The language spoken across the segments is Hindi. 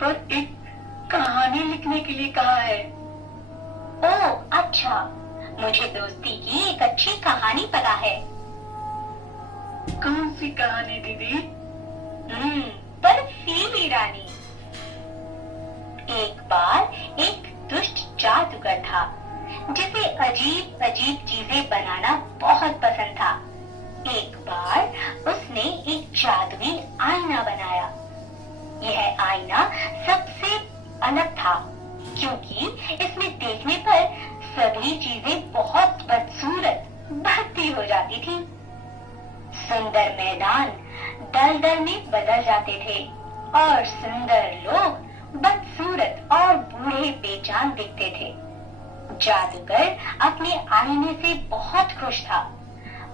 पर एक कहानी लिखने के लिए कहा है। ओह अच्छा, मुझे दोस्ती की एक अच्छी कहानी पता है। कौन सी कहानी दीदी? बर्फीली रानी। एक बार एक दुष्ट जादूगर था जिसे अजीब अजीब चीजें बनाना बहुत पसंद था। एक बार उसने एक जादुई आईना बनाया। यह आईना सबसे अलग था क्योंकि इसमें देखने पर सभी चीजें बहुत बदसूरत भद्दी हो जाती थी। सुंदर मैदान दलदल में बदल जाते थे और सुंदर लोग बदसूरत और बूढ़े बेजान दिखते थे। जादूगर अपने आईने से बहुत खुश था।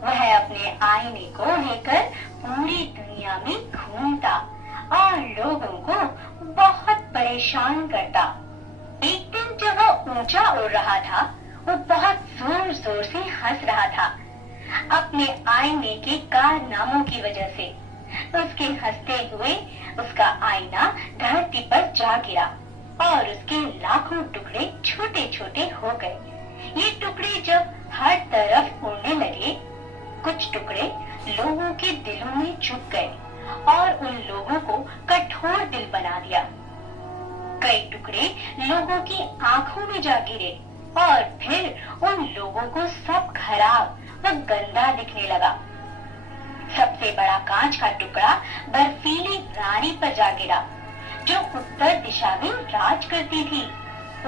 वह अपने आईने को लेकर पूरी दुनिया में घूमता और लोगों को बहुत परेशान करता। एक दिन जब वह ऊंचा उड़ रहा था, वो बहुत जोर जोर से हंस रहा था अपने आईने के कारनामों की वजह से। उसके हंसते हुए उसका आईना धरती पर जा गिरा और उसके लाखों टुकड़े छोटे छोटे हो गए। ये टुकड़े जब हर तरफ उड़ने लगे, कुछ टुकड़े लोगों के दिलों में चुभ गए और उन लोगों को कठोर दिल बना दिया। कई टुकड़े लोगों की आंखों में जा गिरे और फिर उन लोगों को सब खराब व गंदा दिखने लगा। सबसे बड़ा कांच का टुकड़ा बर्फीली रानी पर जा गिरा जो उत्तर दिशा में राज करती थी।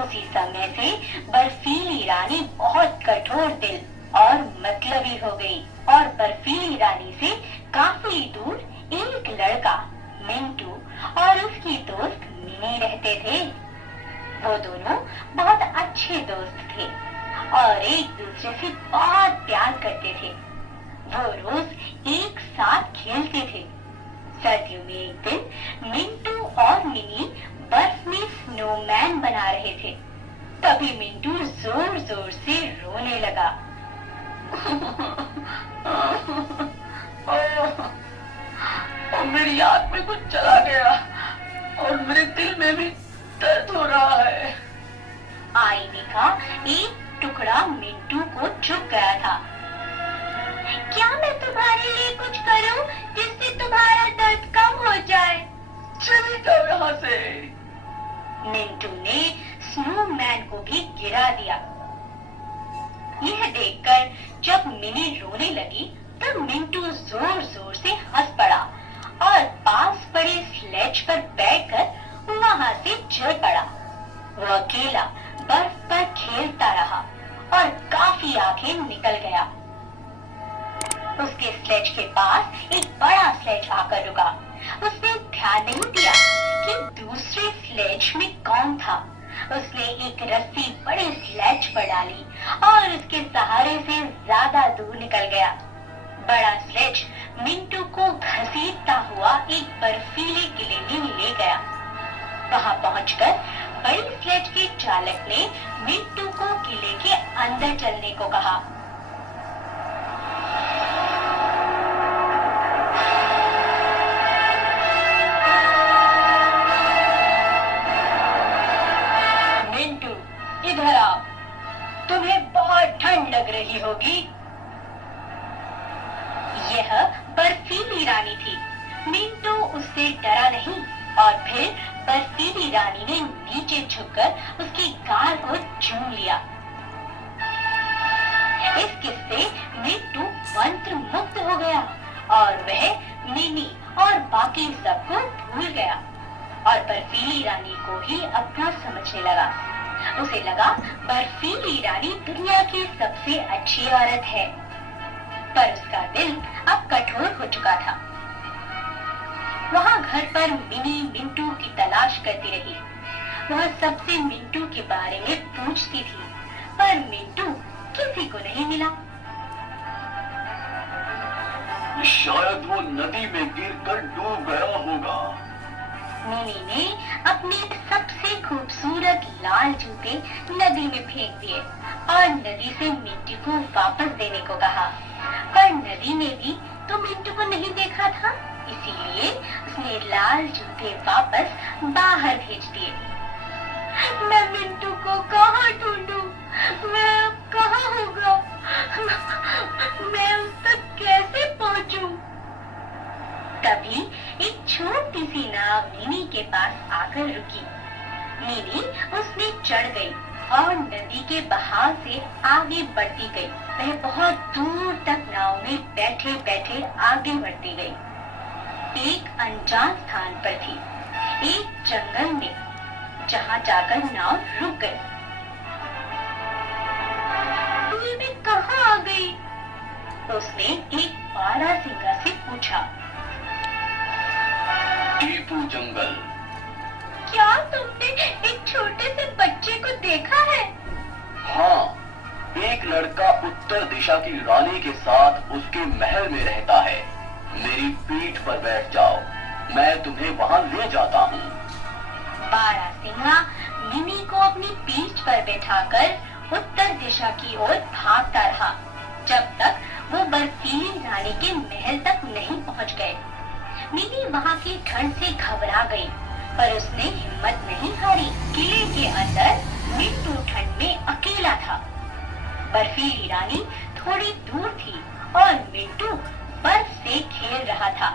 उसी समय से बर्फीली रानी बहुत कठोर दिल और मतलबी हो गई और बर्फीली रानी से काफी दूर एक लड़का मिंटू और उसकी दोस्त मिनी रहते थे। वो दोनों बहुत अच्छे दोस्त थे और एक दूसरे से बहुत प्यार करते थे। वो रोज एक साथ खेलते थे। सर्दियों में एक दिन मिंटू और मिनी बर्फ में स्नोमैन बना रहे थे। तभी मिंटू जोर जोर से रोने लगा। मेरी आंख में कुछ चला गया और मेरे दिल में भी दर्द हो रहा है। आईने का एक टुकड़ा मिंटू को चुभ गया था। क्या मैं तुम्हारे लिए कुछ करूं जिससे तुम्हारा दर्द कम हो जाए? चले जाओ यहाँ से। मिंटू ने स्नोमैन को भी गिरा दिया। यह देखकर जब मिनी रोने लगी तब मिंटू जोर जोर से हंस पड़ा और पास पड़े स्लेज पर बैठकर वहां से चल पड़ा। वह अकेला बर्फ पर खेलता रहा और काफी आगे निकल गया। उसके स्लेज के पास एक बड़ा स्लेज आकर रुका। उसने ध्यान नहीं दिया कि दूसरे स्लेज में कौन था। उसने एक रस्सी बड़े स्लेज पर डाली और उसके सहारे से ज्यादा दूर निकल गया। बड़ा स्लेज मिंटू को घसीटता हुआ एक बर्फीले किले में ले गया। वहां पहुंचकर बड़ी स्लेज के चालक ने मिंटू को किले के अंदर चलने को कहा। मिंटू, इधर आओ, तुम्हें बहुत ठंड लग रही होगी। यह बर्फीली रानी थी। मिंटू उससे डरा नहीं और फिर बर्फीली रानी ने नीचे झुककर उसकी गाल को चूम लिया। इस किस्से मिंटू मंत्र मुक्त हो गया और वह मिनी और बाकी सबको भूल गया और बर्फीली रानी को ही अपना समझने लगा। उसे लगा बर्फीली रानी दुनिया की सबसे अच्छी औरत है, पर उसका दिल अब कठोर हो चुका था। वहाँ घर पर मिनी मिंटू की तलाश करती रही। वह सबसे मिंटू के बारे में पूछती थी, पर मिंटू किसी को नहीं मिला। शायद वो नदी में गिरकर डूब गया होगा। मिनी ने अपने सबसे खूबसूरत लाल जूते नदी में फेंक दिए और नदी से मिंटू को वापस देने को कहा, पर नदी ने भी तो मिंटू को नहीं देखा था। इसीलिए उसने लाल जूते वापस बाहर भेज दिए। मैं मिंटू को कहाँ ढूंढूं? मैं अब कहाँ होगा? मैं उस तक कैसे पहुंचूं? तभी एक छोटी सी नाव मिनी के पास आकर रुकी। मिनी उसमें चढ़ गई और नदी के बहाव से आगे बढ़ती गई। वह बहुत दूर तक नाव में बैठे बैठे आगे बढ़ती गई। एक अनजान स्थान पर थी, एक जंगल में, जहाँ जाकर नाव रुक गई। ये मैं कहाँ आ गई? उसने एक बारहसिंगा से पूछा। टीपू जंगल। क्या तुमने एक छोटे से बच्चे को देखा है? हाँ, एक लड़का उत्तर दिशा की रानी के साथ उसके महल में रहता है। मेरी पीठ पर बैठ जाओ, मैं तुम्हें वहाँ ले जाता हूँ। बारहसिंगा मिनी को अपनी पीठ पर बैठाकर उत्तर दिशा की ओर भागता रहा, जब तक वो बर्फीली रानी के महल तक नहीं पहुँच गए। मिनी वहाँ की ठंड से घबरा गई, पर उसने हिम्मत नहीं हारी। किले के अंदर मिंटू ठंड में अकेला था। बर्फीली रानी थोड़ी दूर थी और मिंटू बर्फ से खेल रहा था।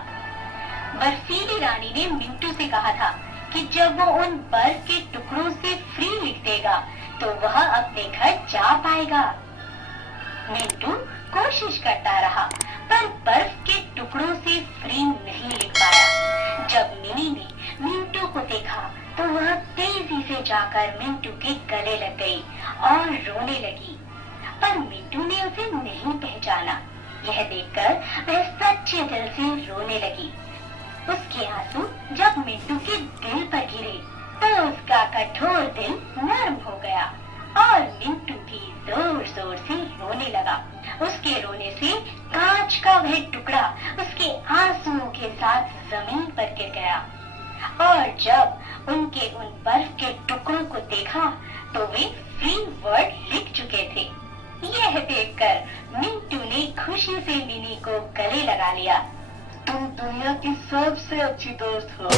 बर्फीली रानी ने मिंटू से कहा था कि जब वो उन बर्फ के टुकड़ों से फ्री लिख देगा तो वह अपने घर जा पाएगा। मिंटू कोशिश करता रहा, पर बर्फ के टुकड़ों से फ्री नहीं लिख पाया। जब मिनी ने मिंटू को देखा तो वह तेजी से जाकर मिंटू के गले लग गई और रोने लगी, पर मिंटू ने उसे नहीं पहचाना। यह देखकर वह सच्चे दिल से रोने लगी। उसके आंसू जब मिंटू के दिल पर गिरे तो उसका कठोर दिल नर्म हो गया और मिंटू भी जोर जोर से रोने लगा। उसके रोने से कांच का वह टुकड़ा उसके आंसुओं के साथ जमीन पर गिर गया और जब उनके उन बर्फ के टुकड़ों को देखा तो वे फ्री वर्ड लिख चुके थे। यह देखकर मिंटू ने खुशी से मिनी को गले लगा लिया। तुम दुनिया की सबसे अच्छी दोस्त हो।